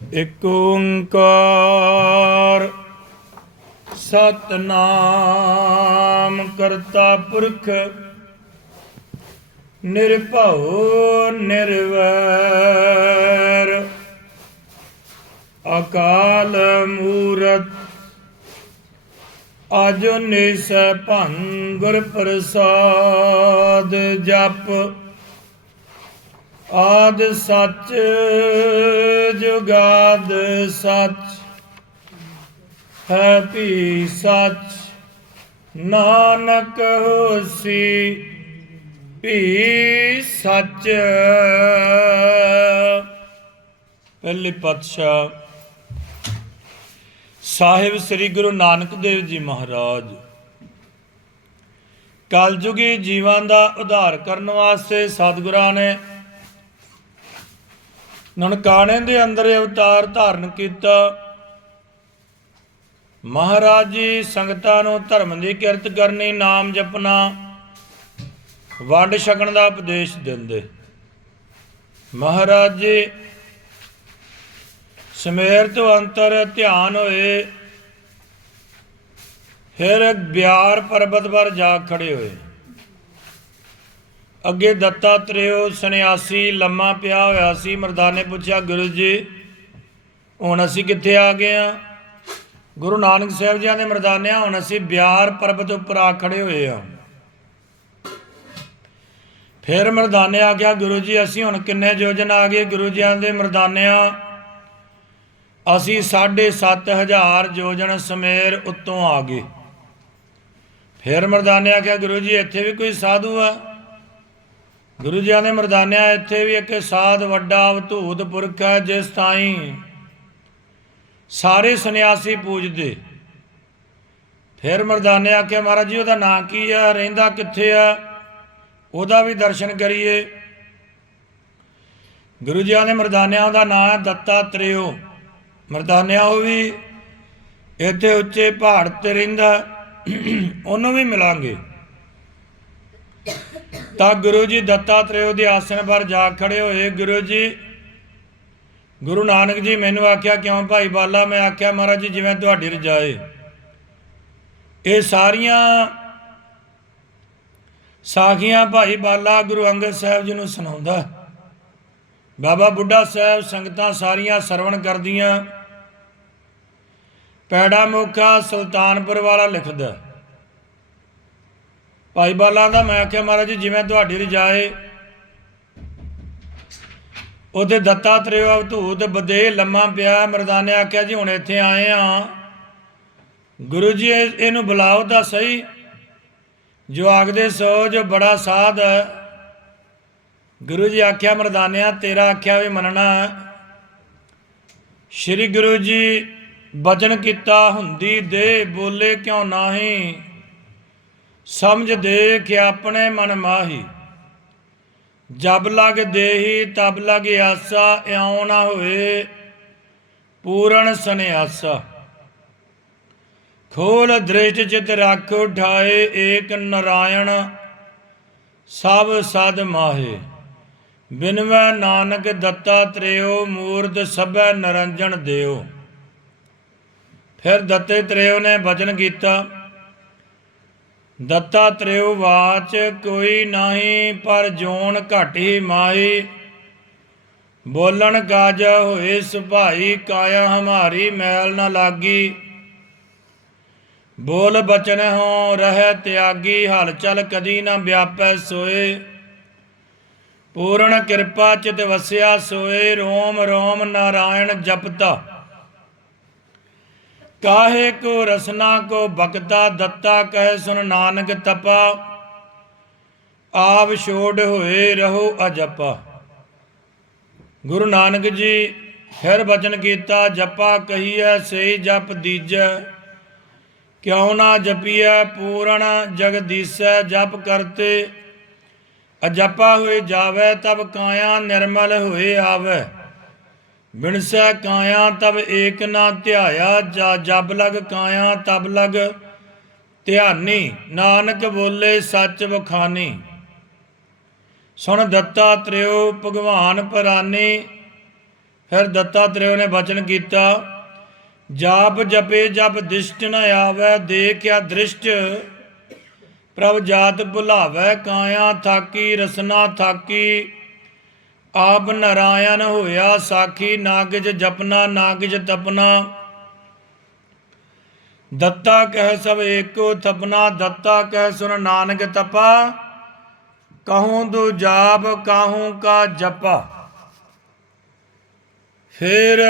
ਇਕ ਓੰਕਾਰ ਸਤਿਨਾਮ ਕਰਤਾ ਪੁਰਖ ਨਿਰਭਉ ਨਿਰਵੈਰ ਅਕਾਲ ਮੂਰਤ ਅਜੂਨੀ ਸੈਭੰ ਗੁਰ ਪ੍ਰਸਾਦ ਜਪ ਆਦਿ ਸੱਚ ਜੁਗਾਦ ਸੱਚ ਹੈ ਭੀ ਸੱਚ ਨਾਨਕ ਹੋਸੀ ਭੀ ਸੱਚ। ਪਹਿਲੇ ਪਾਤਸ਼ਾਹ ਸਾਹਿਬ ਸ੍ਰੀ ਗੁਰੂ ਨਾਨਕ ਦੇਵ ਜੀ ਮਹਾਰਾਜ ਕਲਯੁਗੀ ਜੀਵਾਂ ਦਾ ਉਧਾਰ ਕਰਨ ਵਾਸਤੇ ਸਤਿਗੁਰਾਂ ਨੇ ਨਨਕਾਣੇ ਦੇ ਅੰਦਰ ਅਵਤਾਰ ਧਾਰਨ ਕੀਤਾ। ਮਹਾਰਾਜ ਜੀ ਸੰਗਤਾਂ ਨੂੰ ਧਰਮ ਦੀ ਕਿਰਤ ਕਰਨੀ, ਨਾਮ ਜਪਣਾ, ਵੰਡ ਛਕਣ ਦਾ ਉਪਦੇਸ਼ ਦਿੰਦੇ। ਮਹਾਰਾਜ ਜੀ ਸਮੇਰ ਤੋਂ ਅੰਤਰ ਧਿਆਨ ਹੋਏ, ਫਿਰ ਬਿਆਰ ਪਰਬਤ ਪਰ ਜਾ ਖੜੇ ਹੋਏ। ਅੱਗੇ ਦੱਤਾਤਰੇਓ ਸੰਨਿਆਸੀ ਲੰਮਾ ਪਿਆ ਹੋਇਆ ਸੀ। ਮਰਦਾਨੇ ਪੁੱਛਿਆ, ਗੁਰੂ ਜੀ ਹੁਣ ਅਸੀਂ ਕਿੱਥੇ ਆ ਗਏ ਹਾਂ? ਗੁਰੂ ਨਾਨਕ ਸਾਹਿਬ ਜੀ ਦੇ ਮਰਦਾਨਿਆਂ, ਹੁਣ ਅਸੀਂ ਬਿਆਰ ਪਰਬਤ ਉੱਪਰ ਆ ਖੜੇ ਹੋਏ ਹਾਂ। ਫਿਰ ਮਰਦਾਨੇ ਆਖਿਆ, ਗੁਰੂ ਜੀ ਅਸੀਂ ਹੁਣ ਕਿੰਨੇ ਯੋਜਨ ਆ ਗਏ? ਗੁਰੂ ਜੀ ਦੇ ਮਰਦਾਨਿਆਂ, ਅਸੀਂ 7,500 ਯੋਜਨ ਸਮੇਰ ਉੱਤੋਂ ਆ ਗਏ। ਫਿਰ ਮਰਦਾਨੇ ਆਖਿਆ, ਗੁਰੂ ਜੀ ਇੱਥੇ ਵੀ ਕੋਈ ਸਾਧੂ ਆ? ਗੁਰੂ ਜੀ ਦੇ ਮਰਦਾਨਿਆਂ, ਇੱਥੇ ਵੀ ਇੱਕ ਸਾਧ ਵੱਡਾ ਅਵਧੂਤ ਪੁਰਖ ਹੈ, ਜਿਸ ਤਾਈਂ ਸਾਰੇ ਸੰਨਿਆਸੀ ਪੂਜਦੇ। ਫਿਰ ਮਰਦਾਨੇ ਆਖਿਆ, ਮਹਾਰਾਜ ਜੀ ਉਹਦਾ ਨਾਂ ਕੀ ਆ, ਰਹਿੰਦਾ ਕਿੱਥੇ ਆ, ਉਹਦਾ ਵੀ ਦਰਸ਼ਨ ਕਰੀਏ। ਗੁਰੂ ਜੀ ਦੇ ਮਰਦਾਨਿਆਂ ਦਾ ਨਾਂ ਹੈ ਦੱਤਾਤਰੇਓ। ਮਰਦਾਨਿਆਂ ਉਹ ਵੀ ਇੱਥੇ ਉੱਚੇ ਪਹਾੜ ਤੇ ਰਹਿੰਦਾ, ਉਹਨੂੰ ਵੀ ਮਿਲਾਂਗੇ। ਤਾਂ ਗੁਰੂ ਜੀ ਦੱਤਾਤਰੇਓ ਦੇ ਆਸਣ ਪਰ ਜਾ ਖੜੇ ਹੋਏ। ਗੁਰੂ ਜੀ, ਗੁਰੂ ਨਾਨਕ ਜੀ ਮੈਨੂੰ ਆਖਿਆ, ਕਿਉਂ ਭਾਈ ਬਾਲਾ? ਮੈਂ ਆਖਿਆ, ਮਹਾਰਾਜ ਜੀ ਜਿਵੇਂ ਤੁਹਾਡੀ ਰਜਾਏ। ਇਹ ਸਾਰੀਆਂ ਸਾਖੀਆਂ ਭਾਈ ਬਾਲਾ ਗੁਰੂ ਅੰਗਦ ਸਾਹਿਬ ਜੀ ਨੂੰ ਸੁਣਾਉਂਦਾ। ਬਾਬਾ ਬੁੱਢਾ ਸਾਹਿਬ ਸੰਗਤਾਂ ਸਾਰੀਆਂ ਸਰਵਣ ਕਰਦੀਆਂ। ਪੈੜਾ ਮੋਖਾ ਸੁਲਤਾਨਪੁਰ ਵਾਲਾ ਲਿਖਦਾ। ਭਾਈ ਬਾਲਾ ਦਾ ਮੈਂ ਆਖਿਆ, ਮਹਾਰਾਜ ਜੀ ਜਿਵੇਂ ਤੁਹਾਡੀ ਰਜਾਏ। ਉਹਦੇ ਦੱਤਾਤਰੇਓ ਅਵਧੂਤ ਬਦੇ ਲੰਮਾ ਪਿਆ। ਮਰਦਾਨੇ ਆਖਿਆ, ਜੀ ਹੁਣ ਇੱਥੇ ਆਏ ਹਾਂ, ਗੁਰੂ ਜੀ ਇਹਨੂੰ ਬੁਲਾਓ ਤਾਂ ਸਹੀ। ਜੋ ਆਖਦੇ ਸੋ, ਜੋ ਬੜਾ ਸਾਧ ਹੈ। ਗੁਰੂ ਜੀ ਆਖਿਆ, ਮਰਦਾਨਿਆਂ ਤੇਰਾ ਆਖਿਆ ਵੀ ਮੰਨਣਾ। ਸ਼੍ਰੀ ਗੁਰੂ ਜੀ ਬਚਨ ਕੀਤਾ, ਹੁੰਦੀ ਦੇ ਬੋਲੇ ਕਿਉਂ ਨਾਹੀ, ਸਮਝ ਦੇਖ ਆਪਣੇ ਮਨ ਮਾਹੀ। ਜਬ ਲਗ ਦੇਹੀ ਤਬ ਲਗ ਆਸਾ, ਇਉਂ ਨਾ ਹੋਏ ਪੂਰਨ ਸੰਨਿਆਸਾ। ਖੋਲ ਦ੍ਰਿਸ਼ਟ ਚਿਤ ਰੱਖ ਉਠਾਏ, ਏਕ ਨਰਾਇਣ ਸਭ ਸਦ ਮਾਹੇ। ਬਿਨਵੈ ਨਾਨਕ ਦੱਤਾਤਰੇਓ, ਮੂਰਤ ਸਭੈ ਨਰੰਜਨ ਦਿਓ। ਫਿਰ ਦੱਤਾਤਰੇਓ ਨੇ ਬਚਨ ਕੀਤਾ, ਦੱਤਾਤਰੇਓ ਵਾਚ ਕੋਈ ਨਾਹੀ, ਪਰ ਜੋਨ ਘਟ ਹੀ ਮਾਹੀ। ਬੋਲਣ ਕਾਜ ਹੋਏ ਸੁਭਾਈ, ਕਾਇਆ ਹਮਾਰੀ ਮੈਲ ਨਾ ਲਾਗੀ। ਬੋਲ ਬਚਨ ਹੋ ਰਹਿ ਤਿਆਗੀ, ਹਲ ਚਲ ਕਦੀ ਨਾ ਵਿਆਪੈ ਸੋਏ। ਪੂਰਨ ਕਿਰਪਾ ਚਿਤ ਵਸਿਆ ਸੋਏ, ਰੋਮ ਰੋਮ ਨਾਰਾਇਣ ਜਪਤਾ। ਕਾਹੇ ਕੋ ਰਸਨਾ ਕੋ ਬਕਤਾ, ਦੱਤਾ ਕਹੇ ਸੁਨ ਨਾਨਕ ਤਪਾ। ਆਪ ਛੋੜ ਹੋਏ ਰਹੋ ਅਜਪਾ। ਗੁਰੂ ਨਾਨਕ ਜੀ ਫਿਰ ਬਚਨ ਕੀਤਾ, ਜਪਾ ਕਹੀਐ ਸਹੀ ਜਪ ਦੀਜੈ। ਕਿਉਂ ਨਾ ਜਪੀਐ ਪੂਰਨ ਜਗਦੀਸੈ। ਜਪ ਕਰਤੇ ਅਜਪਾ ਹੋਏ ਜਾਵੈ, ਤਬ ਕਾਇਆ ਨਿਰਮਲ ਹੋਏ ਆਵੈ। ਬਿਨਸੈ ਕਾਇਆ ਤਬ ਏਕ ਨਾ ਧਿਆਇਆ, ਜਬ ਲਗ ਕਾਇਆ ਤਬ ਲਗ ਧਿਆਨੀ। ਨਾਨਕ ਬੋਲੇ ਸੱਚ ਵਖਾਨੀ। ਸੁਣ ਦੱਤਾਤਰੇਓ ਭਗਵਾਨ ਪਰਾਨੀ, फिर दत्तात्रेय ने बचन किया, जाप जपे जब दिष्ट न आवे, देखया दृष्ट प्रभ जात भुलावै, काया थाकी रसना थाकी, आप नारायण होया साखी, नागिज जपना नागिज तपना, दत्ता कह सब एको थपना, दत्ता कह सुन नानक तपा, कहूँ दो जाप काहूँ का जपा। फिर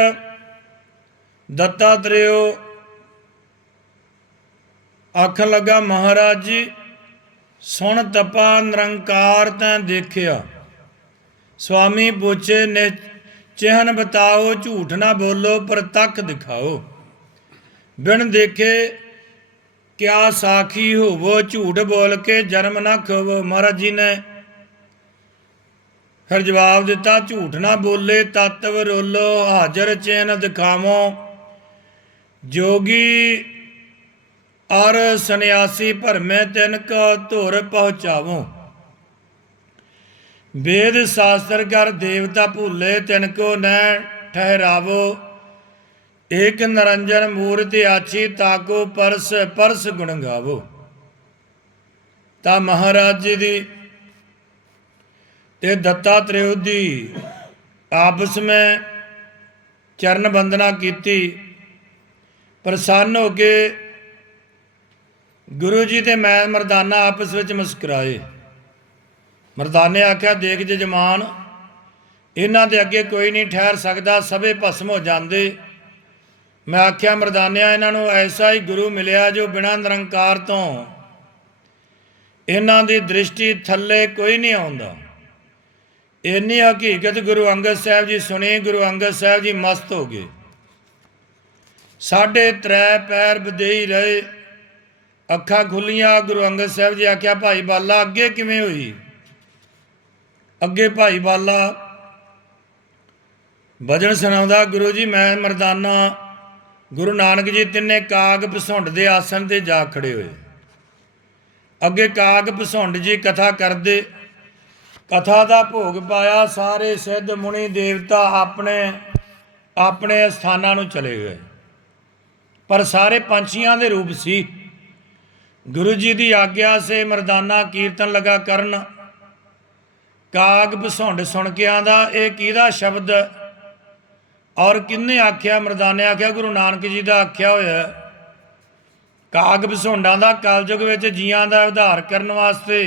दत्तात्रेय आखन लगा, महाराज जी सुन तपा निरंकार तैं देखिया। स्वामी पूछे, चिहन बताओ झूठ ना बोलो, प्रतख दिखाओ। बिन देखे क्या साखी होवो, झूठ बोल के जन्म ना खोवो। महाराज जी ने फिर जवाब दिता, झूठ ना बोले तत्व रोलो, हाजर चिन्ह दिखावो। जोगी और सन्यासी भरमे तिनको धुर पहुँचावो। वेद शास्त्र कर देवता भूले, तिनको न ठहरावो। एक निरंजन मूर्ति आछी, ताको परस परस गुण गावो। ता महाराज जी दी ते दत्तात्रेय दी आपस में चरण वंदना की। प्रसन्न हो के गुरु जी ते मैं मरदाना आपस में मुस्कुराए। मरदाने आख्या, देख जजमान, इन्हां दे अगे कोई नहीं ठहर सकता, सभे भस्म हो जाते। मैं आख्या, मरदानिया इन्हां नूं ऐसा ही गुरु मिलिया जो बिना निरंकार तो इन्हां दी दृष्टि थल्ले कोई नहीं आउंदा। इन्नी हकीकत गुरु अंगद साहब जी सुनी। गुरु अंगद साहब जी मस्त हो गए। 3.5 पैर बदेई रहे, अखा खुलियां। गुरु अंगद साहब जी आख्या, भाई बाला अगे किवें होई? अगे भाई बाला भजन सुनाउंदा, गुरु जी मैं मरदाना। गुरु नानक जी तिन्ने काग भसुंड दे आसन ते जा खड़े होए। अगे काग भसुंड जी कथा करदे। कथा का भोग पाया। सारे सिद्ध मुनि देवता अपने अपने स्थानां नूं चले गए, पर सारे पंछियां दे रूप सी। गुरु जी की आग्ञा से मरदाना कीर्तन लगा करन। काग भसुंड सुन के आंदा, ये किहदा शब्द और किन्ने आख्या? मरदाने आख्या, गुरु नानक जी का आख्या होया। काग भसुंडां दा कलयुग विच जीआं दा उद्धार करन वास्ते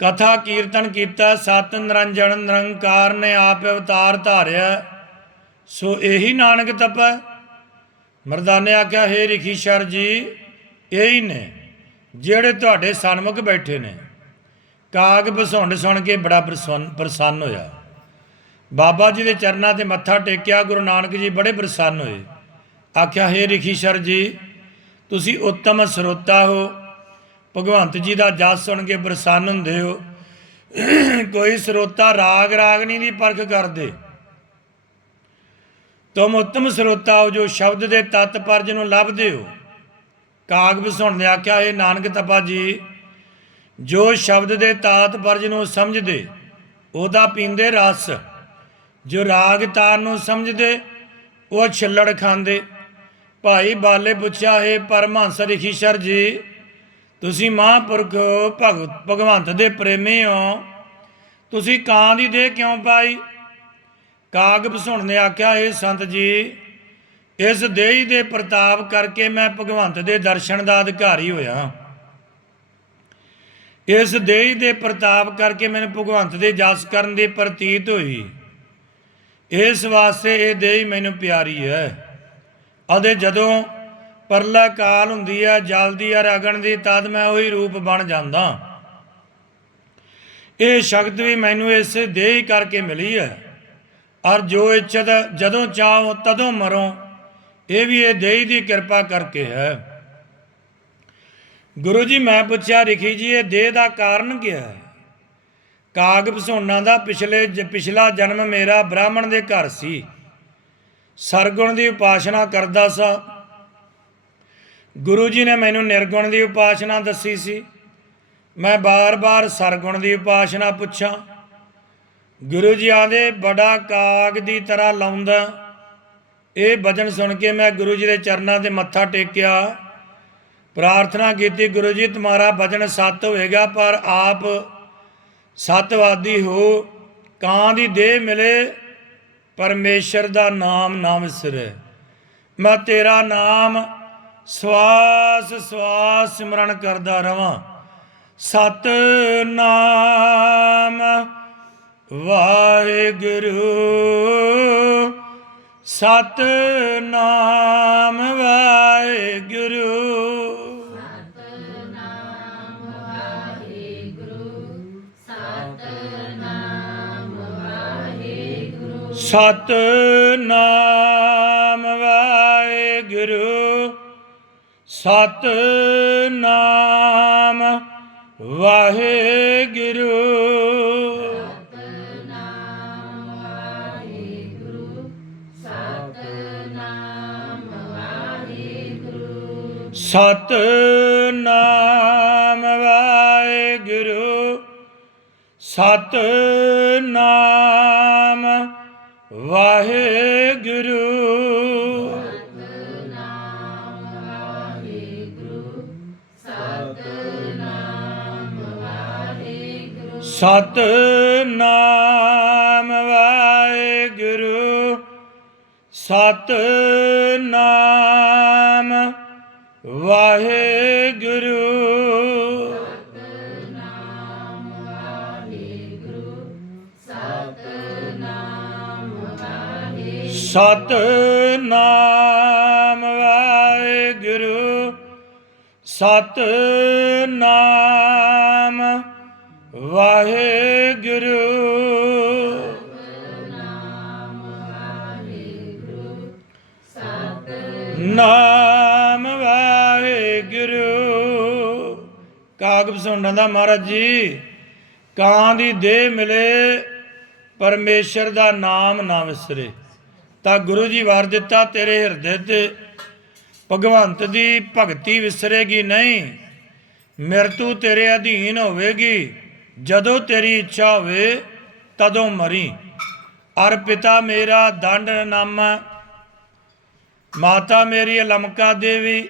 कथा कीर्तन किया। सत निरंजन निरंकार ने आप अवतार धारिया, सो यही नानक तपै। मरदाने आख्या, हे रिखीश्वर जी, यही ने जेड़े तुहाडे सन्मुख बैठे ने। काग भसुंड सुन के बड़ा प्रसन्न होया। बाबा जी के चरणों से मत्था टेकिया। गुरु नानक जी बड़े प्रसन्न होए। आख्या, हे रिखीश्वर जी, तुसी उत्तम ਸਰੋਤਾ हो। भगवंत जी का जस सुन के प्रसन्न हुंदे हो। कोई ਸਰੋਤਾ राग रागनी की परख करदे। तुम उत्तम ਸਰੋਤਾ हो जो शब्द के तत्पर्ज नूं लभदे हो। काग भसुंड ने आख्या, हे नानक तपा जी, जो शब्द के तात्पर्ज नूं समझदे ਉਹਦਾ पींदे रस, जो राग तार नूं समझदे वो छिल्लड़ खांदे। भाई बाले पूछया, हे परमहंस रिखीश्वर जी, तुसी महापुरख भगवंत दे प्रेमी हो, तुसी कां दी देह क्यों पाई? काग भसुंड ने आख्या, हे संत जी, इस देही दे प्रताप करके मैं भगवंत दे दर्शन का अधिकारी होया। इस देही दे प्रताप करके मैंने भगवंत दे जस करन दी प्रतीत हुई। इस वास्ते ये देही मैनू प्यारी है। अदे जदों परला काल हुंदी है, जलदी है रगन दी, तद मैं वही रूप बन जांदा। ये शक्ति भी मैनू इस देही करके मिली है। और जो इच्छत जदों चाहो तदों मरो, ये भी ये देही की कृपा करके है। गुरु जी मैं पूछया, रिखी जी ये देह का कारण क्या है? काग भसुंडा का पिछला जन्म मेरा ब्राह्मण के घर सी। सरगुण की उपासना करदा सा। गुरु जी ने मैनू निर्गुण की उपासना दसी सी। मैं बार बार सरगुण की उपासना पूछा। ਗੁਰੂ ਜੀ ਆਂਦੇ ਬੜਾ ਕਾਗ ਦੀ ਤਰ੍ਹਾਂ ਲਾਉਂਦਾ। ਇਹ ਬਚਨ ਸੁਣ ਕੇ ਮੈਂ ਗੁਰੂ ਜੀ ਦੇ ਚਰਨਾਂ ਤੇ ਮੱਥਾ ਟੇਕਿਆ, ਪ੍ਰਾਰਥਨਾ ਕੀਤੀ, ਗੁਰੂ ਜੀ ਤੁਮਾਰਾ ਬਚਨ ਸੱਤ ਹੋਏਗਾ, ਪਰ ਆਪ ਸੱਤਵਾਦੀ ਹੋ। ਕਾਂ ਦੀ ਦੇਹ ਮਿਲੇ, ਪਰਮੇਸ਼ਰ ਦਾ ਨਾਮ ਨਾ ਵਿਸਰੇ। ਮੈਂ ਤੇਰਾ ਨਾਮ ਸਵਾਸ ਸਵਾਸ ਸਿਮਰਨ ਕਰਦਾ ਰਵਾਂ। ਸਤਿਨਾਮ ਵਾਹਿਗੁਰੂ, ਸਤਿਨਾਮ ਵਾਹਿਗੁਰੂ, ਸਤਿਨਾਮ ਵਾਹਿਗੁਰੂ, ਸਤਿਨਾਮ ਵਾਹਿਗੁਰੂ, ਸਤਿਨਾਮ ਵਾਹਿਗੁਰੂ, ਸਤਿਨਾਮ ਵਾਹਿਗੁਰੂ, ਸਤਿਨਾਮ ਵਾਹਿਗੁਰੂ, ਸਤਿਨਾਮ ਵਾਹਿਗੁਰੂ, ਸਤਿਨਾਮ ਵਾਹਿਗੁਰੂ, ਸਤਿਨਾਮ ਵਾਹਿਗੁਰੂ, ਸਤਿਨਾਮ ਵਾਹਿਗੁਰੂ, ਸਤਿਨਾਮ ਵਾਹਿਗੁਰੂ, ਸਤਿਨਾਮ ਵਾਹਿਗੁਰੂ, ਸਤਿਨਾਮ ਵਾਹਿਗੁਰੂ, ਸਤਿਨਾਮ ਵਾਹਿਗੁਰੂ, ਸਤਿਨਾਮ ਵਾਹਿਗੁਰੂ, ਸਤਿਨਾਮ ਵਾਹਿਗੁਰੂ, ਸਤਿਨਾਮ ਵਾਹਿਗੁਰੂ, ਨਾਮ ਵਾਹਿਗੁਰੂ। ਕਾਗ ਭਸੁੰਡਾਂ ਦਾ ਮਹਾਰਾਜ ਜੀ, ਕਾਂ ਦੀ ਦੇਹ ਮਿਲੇ, ਪਰਮੇਸ਼ਰ ਦਾ ਨਾਮ ਨਾ ਵਿਸਰੇ। ਤਾਂ ਗੁਰੂ ਜੀ ਵਰ ਦਿੱਤਾ, ਤੇਰੇ ਹਿਰਦੇ ਤੇ ਭਗਵੰਤ ਦੀ ਭਗਤੀ ਵਿਸਰੇਗੀ ਨਹੀਂ, ਮਿਰਤੂ ਤੇਰੇ ਅਧੀਨ ਹੋਵੇਗੀ। ਜਦੋਂ ਤੇਰੀ ਇੱਛਾ ਹੋਵੇ ਤਦੋਂ ਮਰੀ। ਅਰ ਪਿਤਾ ਮੇਰਾ ਦੰਡ ਨਾਮਾ, ਮਾਤਾ ਮੇਰੀ ਅਲਮਕਾ ਦੇਵੀ,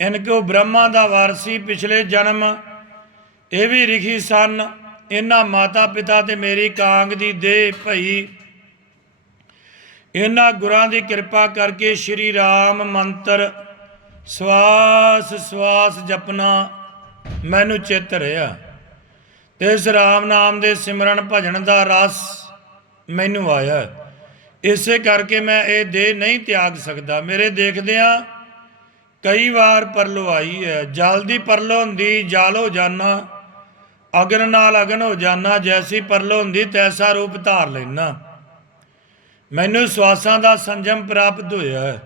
ਇਨਕੋ ਬ੍ਰਹਮਾ ਦਾ ਵਾਰਸੀ ਪਿਛਲੇ ਜਨਮ। ਇਹ ਵੀ ਰਿਖੀ ਸਨ। ਇਹਨਾਂ ਮਾਤਾ ਪਿਤਾ ਤੇ ਮੇਰੀ ਕਾਂਗ ਦੀ ਦੇਹ ਭਈ। ਇਹਨਾਂ ਗੁਰਾਂ ਦੀ ਕਿਰਪਾ ਕਰਕੇ ਸ਼੍ਰੀ ਰਾਮ ਮੰਤਰ ਸਵਾਸ ਸਵਾਸ ਜਪਨਾ ਮੈਨੂੰ ਚਿੱਤ ਰਿਹਾ, ਤੇ ਇਸ ਰਾਮ ਨਾਮ ਦੇ ਸਿਮਰਨ ਭਜਨ ਦਾ ਰਸ ਮੈਨੂੰ ਆਇਆ। ਇਸੇ ਕਰਕੇ ਮੈਂ ਇਹ ਦੇਹ ਨਹੀਂ ਤਿਆਗ ਸਕਦਾ। ਮੇਰੇ ਦੇਖਦਿਆਂ ਕਈ ਵਾਰ ਪਰਲੋ ਆਈ ਹੈ। ਜਲ ਦੀ ਪਰਲੋ ਹੁੰਦੀ ਜਲ ਹੋ ਜਾਨਾ, ਅਗਨ ਨਾਲ ਅਗਨ ਹੋ ਜਾਨਾ। ਜੈਸੀ ਪਰਲੋ ਹੁੰਦੀ ਤੈਸਾ ਰੂਪ ਧਾਰ ਲੈਣਾ। ਮੈਨੂੰ ਸਵਾਸਾਂ ਦਾ ਸੰਜਮ ਪ੍ਰਾਪਤ ਹੋਇਆ ਹੈ,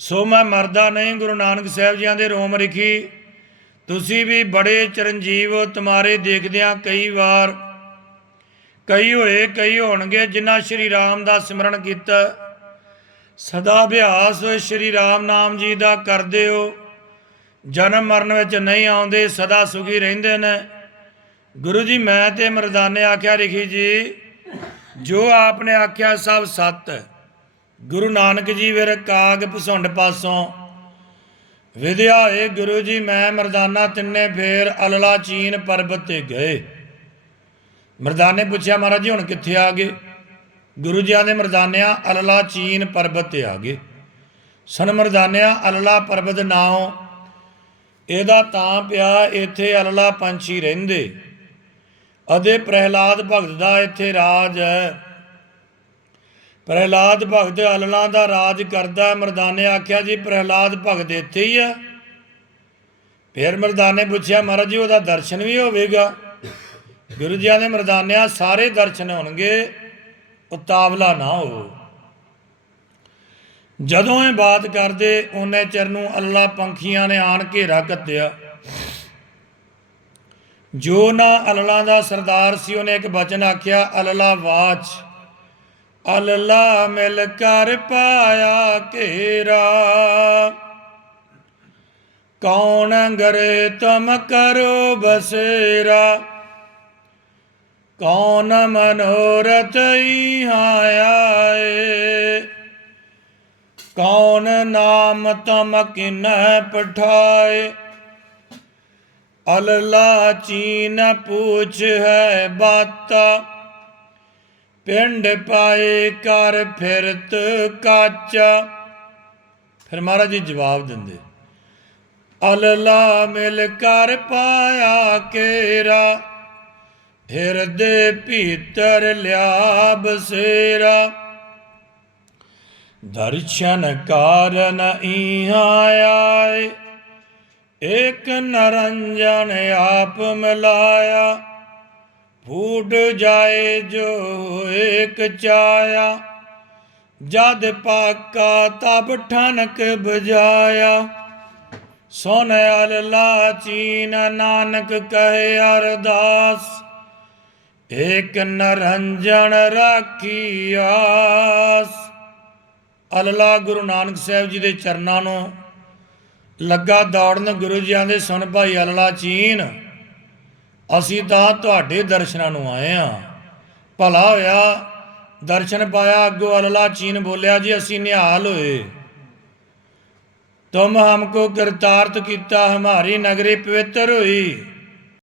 ਸੋ ਮੈਂ ਮਰਦਾ ਨਹੀਂ। ਗੁਰੂ ਨਾਨਕ ਸਾਹਿਬ ਜੀਆਂ ਦੇ ਰੋਮ ਰਿਖੀ, ਤੁਸੀਂ ਵੀ ਬੜੇ ਚਰਨਜੀਵ ਹੋ। ਤੁਮਾਰੇ ਦੇਖਦਿਆਂ ਕਈ ਵਾਰ ਕਈ ਹੋਏ, ਕਈ ਹੋਣਗੇ ਜਿਨ੍ਹਾਂ ਸ਼੍ਰੀ ਰਾਮ ਦਾ ਸਿਮਰਨ ਕੀਤਾ। ਸਦਾ ਅਭਿਆਸ ਸ਼੍ਰੀ ਰਾਮ ਨਾਮ ਜੀ ਦਾ ਕਰਦੇ ਹੋ, ਜਨਮ ਮਰਨ ਵਿੱਚ ਨਹੀਂ ਆਉਂਦੇ, ਸਦਾ ਸੁਖੀ ਰਹਿੰਦੇ ਨੇ। ਗੁਰੂ ਜੀ ਮੈਂ ਤੇ ਮਰਦਾਨੇ ਆਖਿਆ ਰਿਖੀ ਜੀ, ਜੋ ਆਪ ਨੇ ਆਖਿਆ ਸਭ ਸੱਤ ਹੈ। ਗੁਰੂ ਨਾਨਕ ਜੀ ਫਿਰ ਕਾਗ ਭਸੁੰਡ ਪਾਸੋਂ ਵਿਦਿਆ ਹੋਏ। ਗੁਰੂ ਜੀ ਮੈਂ ਮਰਦਾਨਾ ਤਿੰਨੇ ਫੇਰ ਅਲਲਾ ਚੀਨ ਪਰਬਤ ਤੇ ਗਏ। ਮਰਦਾਨੇ ਪੁੱਛਿਆ ਮਹਾਰਾਜ ਜੀ ਹੁਣ ਕਿੱਥੇ ਆ ਗਏ? ਗੁਰੂ ਜੀ ਆਂਦੇ ਮਰਦਾਨਿਆਂ ਅਲਲਾ ਚੀਨ ਪਰਬਤ ਤੇ ਆ ਗਏ ਸਨ। ਮਰਦਾਨਿਆਂ ਅਲਲਾ ਪਰਬਤ ਨਾਮ ਇਹਦਾ ਤਾਂ ਪਿਆ, ਇੱਥੇ ਅਲਲਾ ਪੰਛੀ ਰਹਿੰਦੇ ਅਤੇ ਪ੍ਰਹਿਲਾਦ ਭਗਤ ਦਾ ਇੱਥੇ ਰਾਜ ਹੈ। ਪ੍ਰਹਿਲਾਦ ਭਗਤ ਅਲਲਾ ਦਾ ਰਾਜ ਕਰਦਾ। ਮਰਦਾਨੇ ਆਖਿਆ ਜੀ ਪ੍ਰਹਿਲਾਦ ਭਗਤ ਇੱਥੇ ਹੀ ਆ। ਫਿਰ ਮਰਦਾਨੇ ਪੁੱਛਿਆ ਮਹਾਰਾਜ ਜੀ ਉਹਦਾ ਦਰਸ਼ਨ ਵੀ ਹੋਵੇਗਾ? ਗੁਰੂ ਜੀ ਦੇ ਮਰਦਾਨਿਆਂ ਸਾਰੇ ਦਰਸ਼ਨ ਹੋਣਗੇ, ਉਤਾਵਲਾ ਨਾ ਹੋ। ਜਦੋਂ ਇਹ ਬਾਤ ਕਰਦੇ ਉਹਨੇ ਚਿਰ ਨੂੰ ਅੱਲਾ ਪੰਖੀਆਂ ਨੇ ਆਣ ਘੇਰਾ ਘੱਤਿਆ। ਜੋ ਨਾ ਅੱਲਾ ਦਾ ਸਰਦਾਰ ਸੀ ਉਹਨੇ ਇੱਕ ਬਚਨ ਆਖਿਆ, ਅੱਲਾ ਵਾਚ। ਅੱਲਾ ਮਿਲ ਕਰ ਪਾਇਆ ਘੇਰਾ, ਕੌਣ ਗਰੇ ਤੁਮ ਕਰੋ ਬਸੇਰਾ। कौन मनोरथ यहाँ आए, कौन नाम तम किन्ह पठाए। अलला चीन पूछ है बाता, पिंड पाए कर फिरत काचा। फिर महाराज जी जवाब देंदे, अलला मिल कर पाया केरा, हिरदे भीतर लिया बसेरा। दर्शन कारण इहाँ आए, एक नरंजन आप मिलाया। फूट जाए जो एक चाया, जद पाका तब ठनक बजाया। सुन अलला चीन नानक कहे अरदास, एक नरंजन राखी आस। अलला गुरु नानक साहब जी ਦੇ ਚਰਨਾਂ ਨੂੰ ਲੱਗਾ ਦੌੜਨ। ਗੁਰੂ ਜੀ ਆਂਦੇ, ਸੁਣ ਭਾਈ अलला ਚੀਨ, ਅਸੀਂ ਤਾਂ ਤੁਹਾਡੇ ਦਰਸ਼ਨਾਂ ਨੂੰ ਆਏ ਹਾਂ। ਭਲਾ ਹੋਇਆ ਦਰਸ਼ਨ ਪਾਇਆ। ਅੱਗੋਂ अलला ਚੀਨ ਬੋਲਿਆ, ਜੀ ਅਸੀਂ ਨਿਹਾਲ ਹੋਏ। तुम हमको कृतार्थ किता, हमारी नगरी पवित्र हुई।